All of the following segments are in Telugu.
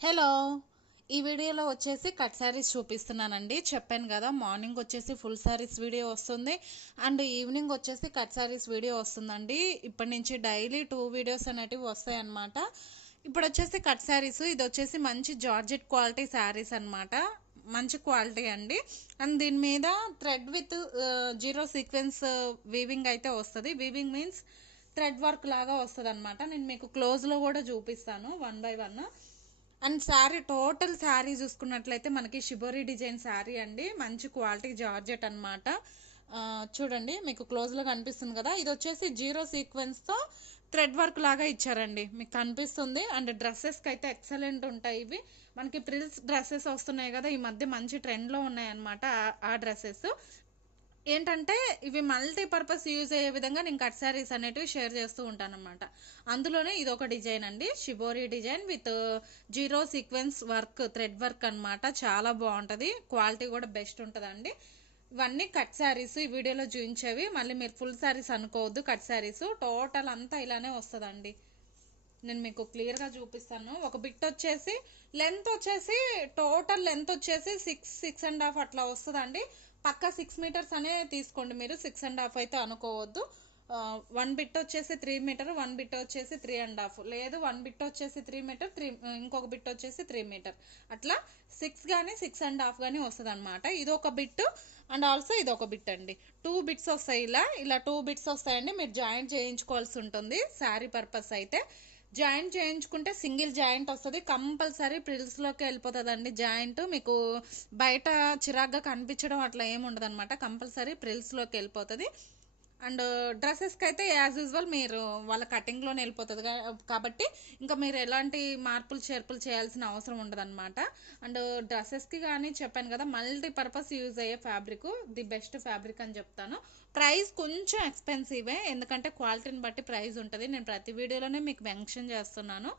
హలో. ఈ వీడియోలో వచ్చేసి కట్ శారీస్ చూపిస్తున్నానండి. చెప్పాను కదా మార్నింగ్ వచ్చేసి ఫుల్ శారీస్ వీడియో వస్తుంది. అండ్ ఈవినింగ్ వచ్చేసి కట్ శారీస్ వీడియో వస్తుందండి. ఇప్పటి నుంచి డైలీ టూ వీడియోస్ అనేటివి వస్తాయి అన్నమాట ఇప్పుడు వచ్చేసి కట్ శారీస్ ఇది వచ్చేసి మంచి జార్జెట్ క్వాలిటీ శారీస్ అన్నమాట. మంచి క్వాలిటీ అండి. అండ్ దీని మీద thread with zero sequence weaving అయితే వస్తుంది. వీవింగ్ మీన్స్ థ్రెడ్ వర్క్ లాగా వస్తుంది అనమాట నేను మీకు క్లోజ్లో కూడా చూపిస్తాను one by one and sari total sari చూసుకున్నట్లయితే మనకి షిబోరి డిజైన్ శారీ అండి. మంచి క్వాలిటీ జార్జెట్ అనమాట చూడండి మీకు క్లోజ్లో కనిపిస్తుంది కదా. ఇది వచ్చేసి జీరో సీక్వెన్స్తో థ్రెడ్ వర్క్ లాగా ఇచ్చారండి. మీకు కనిపిస్తుంది. అండ్ డ్రెస్సెస్కి అయితే ఎక్సలెంట్ ఉంటాయి ఇవి. మనకి ప్రిల్స్ డ్రెస్సెస్ వస్తున్నాయి కదా ఈ మధ్య మంచి ట్రెండ్లో ఉన్నాయన్నమాట ఆ డ్రెస్సెస్ ఏంటంటే ఇవి మల్టీపర్పస్ యూజ్ అయ్యే విధంగా నేను కట్ శారీస్ అనేటివి షేర్ చేస్తూ ఉంటాను అనమాట అందులోనే ఇది ఒక డిజైన్ అండి shibori design with zero sequence work thread work అనమాట చాలా బాగుంటుంది. క్వాలిటీ కూడా బెస్ట్ ఉంటుందండి. ఇవన్నీ కట్ శారీస్ ఈ వీడియోలో చూపించేవి. మళ్ళీ మీరు ఫుల్ శారీస్ అనుకోవద్దు. కట్ శారీస్ టోటల్ అంతా ఇలానే వస్తుందండి. నేను మీకు క్లియర్గా చూపిస్తాను. ఒక బిట్ వచ్చేసి లెంత్ వచ్చేసి టోటల్ లెంత్ వచ్చేసి సిక్స్ సిక్స్ అండ్ హాఫ్ అట్లా వస్తుందండి. పక్క సిక్స్ మీటర్స్ అనే తీసుకోండి మీరు. సిక్స్ అండ్ హాఫ్ అయితే అనుకోవద్దు. వన్ బిట్ వచ్చేసి త్రీ మీటర్ వన్ బిట్ వచ్చేసి త్రీ అండ్ హాఫ్ లేదు వన్ బిట్ వచ్చేసి త్రీ మీటర్ త్రీ ఇంకొక బిట్ వచ్చేసి త్రీ మీటర్ అట్లా సిక్స్ కానీ సిక్స్ అండ్ హాఫ్ కానీ వస్తుంది అనమాట ఇది ఒక బిట్ అండ్ ఆల్సో ఇది ఒక బిట్ అండి. టూ బిట్స్ వస్తాయి ఇలా. ఇలా టూ బిట్స్ వస్తాయండి. మీరు జాయింట్ చేయించుకోవాల్సి ఉంటుంది. శారీ పర్పస్ అయితే. జాయింట్ చేయించుకుంటే సింగిల్ జాయింట్ వస్తుంది. కంపల్సరీ ప్రిల్స్లోకి వెళ్ళిపోతుంది అండి జాయింట్. మీకు బయట చిరాగ్గా కనిపించడం అట్లా ఏమి ఉండదు అనమాట కంపల్సరీ ప్రిల్స్లోకి వెళ్ళిపోతుంది. అండ్ డ్రెస్సెస్కి అయితే యాజ్ యూజువల్ మీరు వాళ్ళ కటింగ్లోనే వెళ్ళిపోతుంది కాబట్టి ఇంకా మీరు ఎలాంటి మార్పులు చేర్పులు చేయాల్సిన అవసరం ఉండదు అనమాట అండ్ డ్రెస్సెస్కి కానీ చెప్పాను కదా మల్టీ పర్పస్ యూజ్ అయ్యే ఫ్యాబ్రిక్ ది బెస్ట్ ఫ్యాబ్రిక్ అని చెప్తాను. ప్రైస్ కొంచెం ఎక్స్పెన్సివే ఎందుకంటే క్వాలిటీని బట్టి ప్రైస్ ఉంటుంది. నేను ప్రతి వీడియోలోనే మీకు మెన్షన్ చేస్తున్నాను.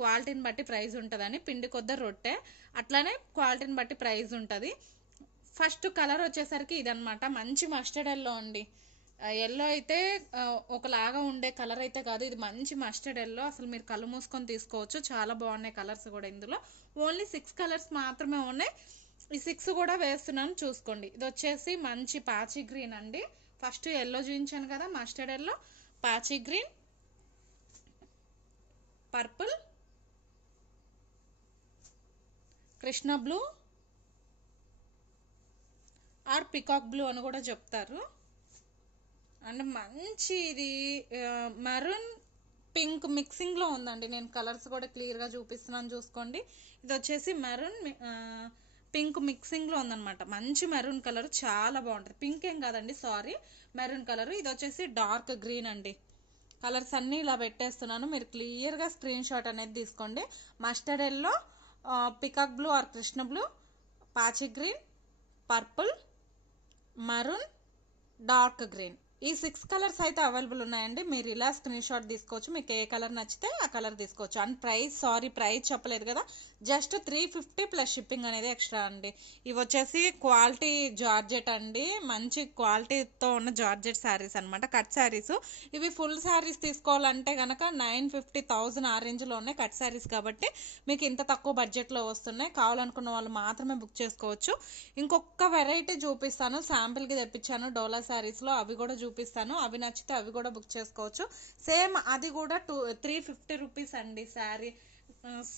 క్వాలిటీని బట్టి ప్రైస్ ఉంటుందని పిండి కొద్ది రొట్టె అట్లానే క్వాలిటీని బట్టి ప్రైస్ ఉంటుంది. ఫస్ట్ కలర్ వచ్చేసరికి ఇదనమాట మంచి మస్టర్డ్ ఎల్లో అండి. ఎల్లో అయితే ఒకలాగా ఉండే కలర్ అయితే కాదు. ఇది మంచి మస్టర్డ్ ఎల్లో అసలు మీరు కళ్ళు మూసుకొని తీసుకోవచ్చు. చాలా బాగున్నాయి కలర్స్ కూడా ఇందులో. ఓన్లీ సిక్స్ కలర్స్ మాత్రమే ఉన్నాయి. ఈ సిక్స్ కూడా వేస్తున్నాను. చూసుకోండి. ఇది వచ్చేసి మంచి పాచి గ్రీన్ అండి. ఫస్ట్ ఎల్లో చూపించాను కదా మస్టర్డ్ ఎల్లో పాచి green purple Krishna blue or peacock blue అని కూడా చెప్తారు. అండ్ మంచి ఇది మరూన్ పింక్ మిక్సింగ్లో ఉందండి. నేను కలర్స్ కూడా క్లియర్గా చూపిస్తున్నాను చూసుకోండి. ఇది వచ్చేసి మెరూన్ పింక్ మిక్సింగ్లో ఉందన్నమాట. మంచి మెరూన్ కలర్ చాలా బాగుంటుంది. పింక్ ఏం కాదండి సారీ మెరూన్ కలర్ ఇది వచ్చేసి డార్క్ గ్రీన్ అండి. కలర్స్ అన్నీ ఇలా పెట్టేస్తున్నాను. మీరు క్లియర్గా స్క్రీన్ షాట్ అనేది తీసుకోండి. Mustard yellow peacock blue or Krishna blue పాచి green purple maroon dark green ఈ సిక్స్ కలర్స్ అయితే అవైలబుల్ ఉన్నాయండి. మీరు ఇలా స్క్రీన్ షాట్ తీసుకోవచ్చు. మీకు ఏ కలర్ నచ్చితే ఆ కలర్ తీసుకోవచ్చు. అండ్ ప్రైస్ సారీ ప్రైస్ చెప్పలేదు కదా. Just three fifty plus shipping అనేది ఎక్స్ట్రా అండి. ఇవి వచ్చేసి క్వాలిటీ జార్జెట్ అండి. మంచి క్వాలిటీతో ఉన్న జార్జెట్ శారీస్ అనమాట కట్ శారీస్ ఇవి ఫుల్ శారీస్ తీసుకోవాలంటే కనుక నైన్ ఫిఫ్టీ థౌజండ్ ఆ రేంజ్లో ఉన్నాయి కట్ శారీస్ కాబట్టి మీకు ఇంత తక్కువ బడ్జెట్లో వస్తున్నాయి. కావాలనుకున్న వాళ్ళు మాత్రమే బుక్ చేసుకోవచ్చు. ఇంకొక వెరైటీ చూపిస్తాను. శాంపిల్కి తెప్పించాను. డోలా శారీస్లో అవి కూడా చూపిస్తాను. అవి నచ్చితే అవి కూడా బుక్ చేసుకోవచ్చు. సేమ్ అది కూడా టూ త్రీ ఫిఫ్టీ రూపీస్ అండి sari.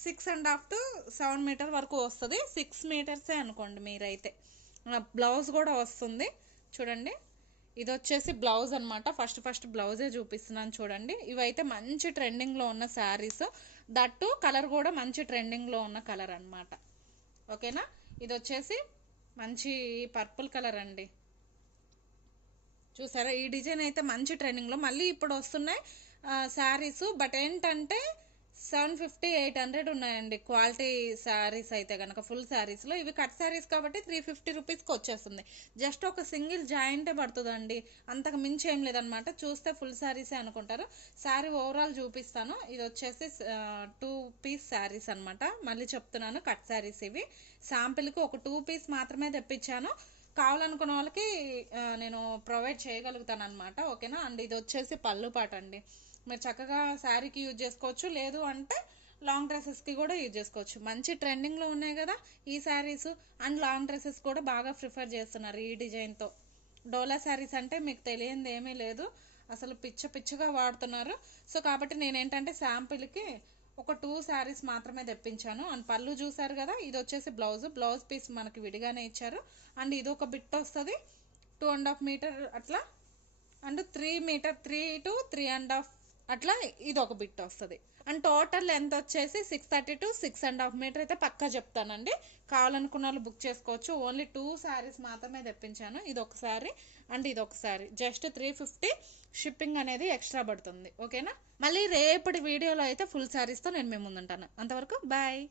Six and half to seven meter వరకు వస్తుంది. సిక్స్ మీటర్సే అనుకోండి మీరైతే. బ్లౌజ్ కూడా వస్తుంది. చూడండి. ఇది వచ్చేసి బ్లౌజ్ అనమాట ఫస్ట్ ఫస్ట్ బ్లౌజే చూపిస్తున్నాను చూడండి. ఇవైతే మంచి ట్రెండింగ్లో ఉన్న శారీస్. దట్టు కలర్ కూడా మంచి ట్రెండింగ్లో ఉన్న కలర్ అనమాట ఓకేనా? ఇది వచ్చేసి మంచి పర్పుల్ కలర్ అండి. చూసారా? ఈ డిజైన్ అయితే మంచి ట్రెండింగ్లో. మళ్ళీ ఇప్పుడు వస్తున్నాయి శారీస్. బట్ ఏంటంటే సెవెన్ ఫిఫ్టీ ఎయిట్ హండ్రెడ్ ఉన్నాయండి క్వాలిటీ శారీస్ అయితే కనుక ఫుల్ శారీస్లో. ఇవి కట్ శారీస్ కాబట్టి త్రీ ఫిఫ్టీ రూపీస్కి వచ్చేస్తుంది. జస్ట్ ఒక సింగిల్ జాయింటే పడుతుందండి. అంతకు మించి ఏం లేదనమాట చూస్తే ఫుల్ శారీసే అనుకుంటారు. శారీ ఓవరాల్ చూపిస్తాను. ఇది వచ్చేసి టూ పీస్ శారీస్ అనమాట మళ్ళీ చెప్తున్నాను కట్ శారీస్ ఇవి. శాంపిల్కి ఒక టూ పీస్ మాత్రమే తెప్పించాను. కావాలనుకున్న వాళ్ళకి నేను ప్రొవైడ్ చేయగలుగుతాను అనమాట ఓకేనా? అండ్ ఇది వచ్చేసి పళ్ళు పాట అండి. మీరు చక్కగా శారీకి యూజ్ చేసుకోవచ్చు లేదు అంటే లాంగ్ డ్రెస్సెస్కి కూడా యూజ్ చేసుకోవచ్చు. మంచి ట్రెండింగ్లో ఉన్నాయి కదా ఈ శారీస్ అండ్ లాంగ్ డ్రెస్సెస్ కూడా బాగా ప్రిఫర్ చేస్తున్నారు ఈ డిజైన్తో. డోలా శారీస్ అంటే మీకు తెలియంది ఏమీ లేదు. అసలు పిచ్చ పిచ్చగా వాడుతున్నారు. సో కాబట్టి నేనేంటంటే శాంపిల్కి ఒక టూ శారీస్ మాత్రమే తెప్పించాను. అండ్ పళ్ళు చూసారు కదా ఇది వచ్చేసి బ్లౌజ్. బ్లౌజ్ పీస్ మనకి విడిగానే ఇచ్చారు. అండ్ ఇది ఒక బిట్ వస్తుంది టూ అండ్ హాఫ్ మీటర్ అట్లా. And three meter three to three and half అట్లా ఇది ఒక బిట్ వస్తుంది. అండ్ టోటల్ లెంత్ వచ్చేసి six thirty to six and half meter అయితే పక్కా చెప్తానండి. కావాలనుకున్న వాళ్ళు బుక్ చేసుకోవచ్చు. ఓన్లీ టూ శారీస్ మాత్రమే తెప్పించాను. ఇది ఒక శారీ అండ్ ఇది ఒక sari just three fifty shipping అనేది ఎక్స్ట్రా పడుతుంది. ఓకేనా మళ్ళీ రేపటి వీడియోలో అయితే ఫుల్ శారీస్తో నేను మేము ముందుంటాను. అంతవరకు బాయ్